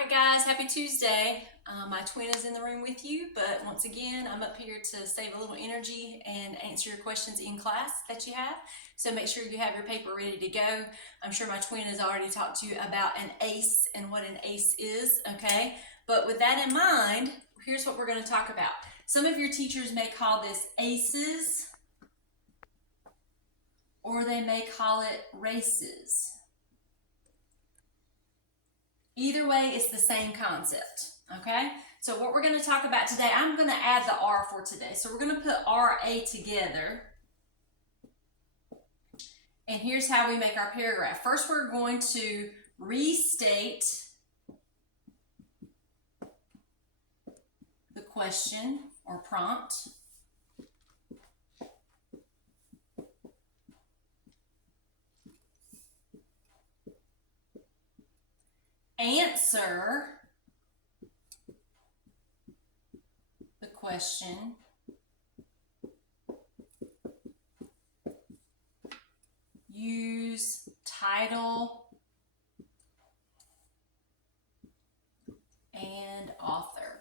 Alright guys, happy Tuesday. My twin is in the room with you, but once again, I'm up here to save a little energy and answer your questions in class that you have. So make sure you have your paper ready to go. I'm sure my twin has already talked to you about an ACE and what an ACE is, okay? But with that in mind, here's what we're going to talk about. Some of your teachers may call this ACEs, or they may call it races. Either way, it's the same concept, okay? So what we're going to talk about today, I'm going to add the R for today. So we're going to put RA together. And here's how we make our paragraph. First, we're going to restate the question or prompt. Answer the question. Use title and author.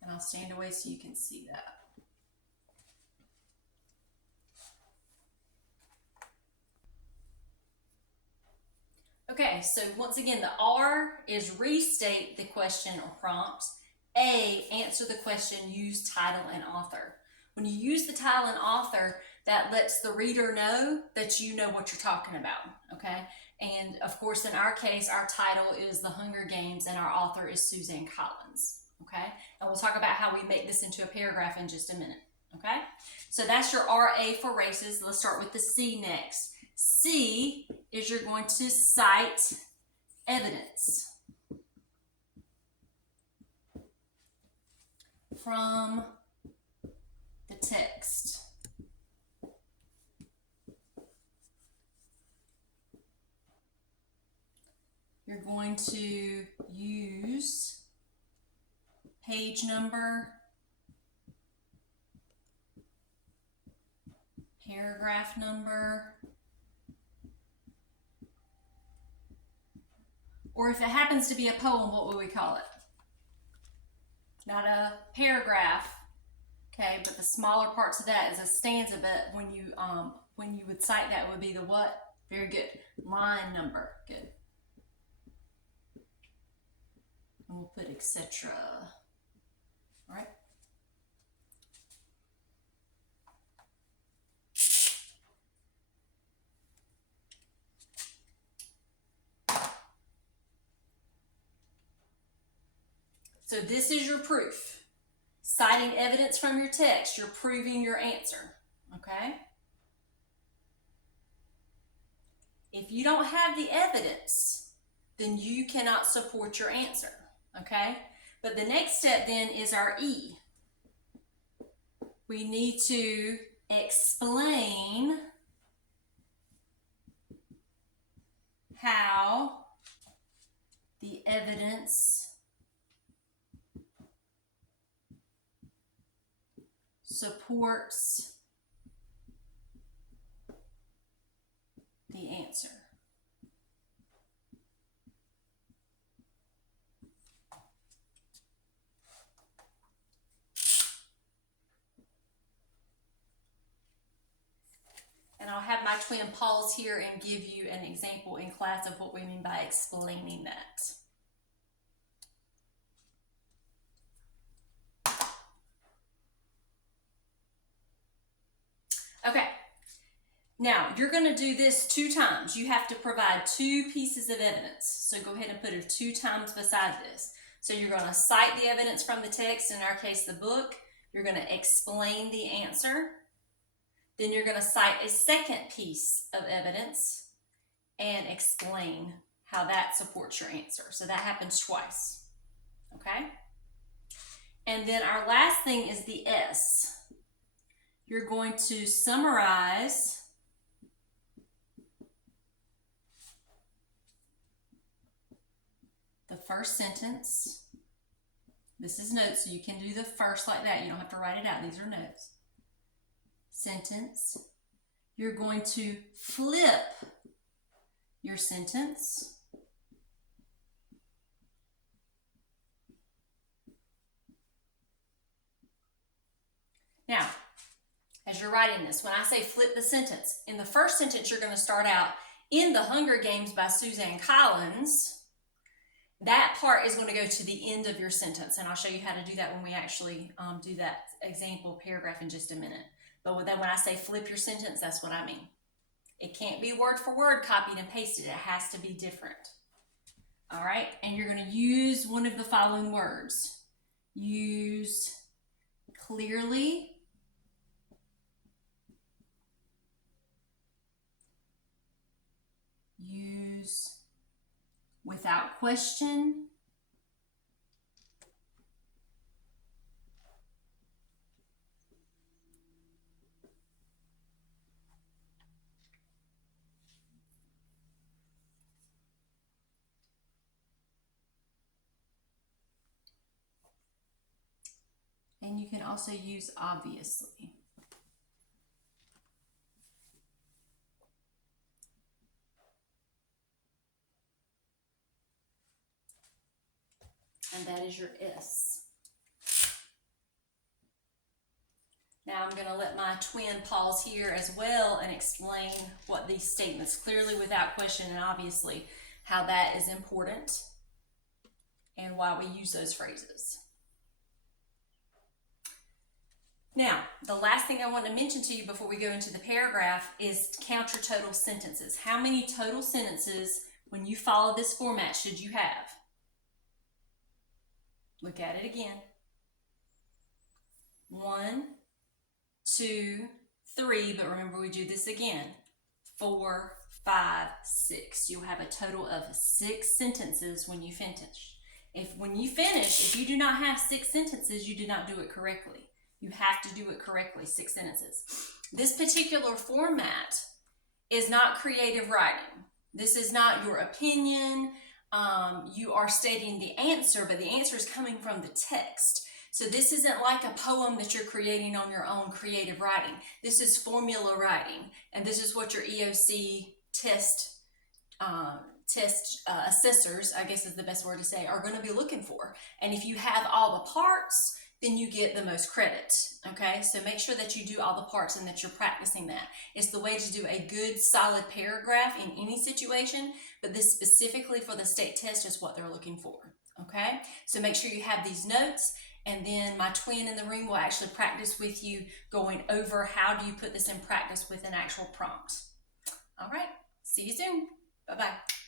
And I'll stand away so you can see that. Okay, so once again, the R is restate the question or prompt. A, answer the question, use title and author. When you use the title and author, that lets the reader know that you know what you're talking about, okay? And of course, in our case, our title is The Hunger Games and our author is Suzanne Collins, okay? And we'll talk about how we make this into a paragraph in just a minute, okay? So that's your RA for races. Let's start with the C next. C is you're going to cite evidence from the text. You're going to use page number, paragraph number, or if it happens to be a poem, what would we call it? Not a paragraph, okay, but the smaller parts of that is a stanza, but when you would cite that, would be the what? Very good. Line number, good. And we'll put etc. All right. So this is your proof. Citing evidence from your text, you're proving your answer, okay? If you don't have the evidence, then you cannot support your answer, okay? But the next step then is our E. We need to explain how the evidence supports the answer. And I'll have my twin pause here and give you an example in class of what we mean by explaining that. Okay, now you're going to do this 2 times. You have to provide 2 pieces of evidence. So go ahead and put it 2 times beside this. So you're going to cite the evidence from the text, in our case the book. You're going to explain the answer. Then you're going to cite a second piece of evidence and explain how that supports your answer. So that happens twice, okay? And then our last thing is the S. You're going to summarize the first sentence. This is notes, so you can do the first like that. You don't have to write it out. These are notes. Sentence. You're going to flip your sentence. Now, as you're writing this, when I say flip the sentence, in the first sentence, you're going to start out, in The Hunger Games by Suzanne Collins. That part is going to go to the end of your sentence, and I'll show you how to do that when we actually do that example paragraph in just a minute. But then when I say flip your sentence, that's what I mean. It can't be word for word copied and pasted. It has to be different. All right, and you're going to use one of the following words. Use clearly, use without question, and you can also use obviously. And that is your S. Now I'm going to let my twin pause here as well and explain what these statements, clearly, without question, and obviously, how that is important and why we use those phrases. Now, the last thing I want to mention to you before we go into the paragraph is count your total sentences. How many total sentences, when you follow this format, should you have? Look at it again. 1, 2, 3, but remember we do this again. 4, 5, 6. You'll have a total of 6 sentences when you finish. When you finish, if you do not have 6 sentences, you did not do it correctly. You have to do it correctly, 6 sentences. This particular format is not creative writing. This is not your opinion. You are stating the answer, but the answer is coming from the text. So this isn't like a poem that you're creating on your own creative writing. This is formula writing, and this is what your EOC test assessors, I guess is the best word to say, are going to be looking for. And if you have all the parts, then you get the most credit, okay? So make sure that you do all the parts and that you're practicing that. It's the way to do a good, solid paragraph in any situation, but this specifically for the state test is what they're looking for, okay? So make sure you have these notes, and then my twin in the room will actually practice with you going over how do you put this in practice with an actual prompt. All right, see you soon. Bye-bye.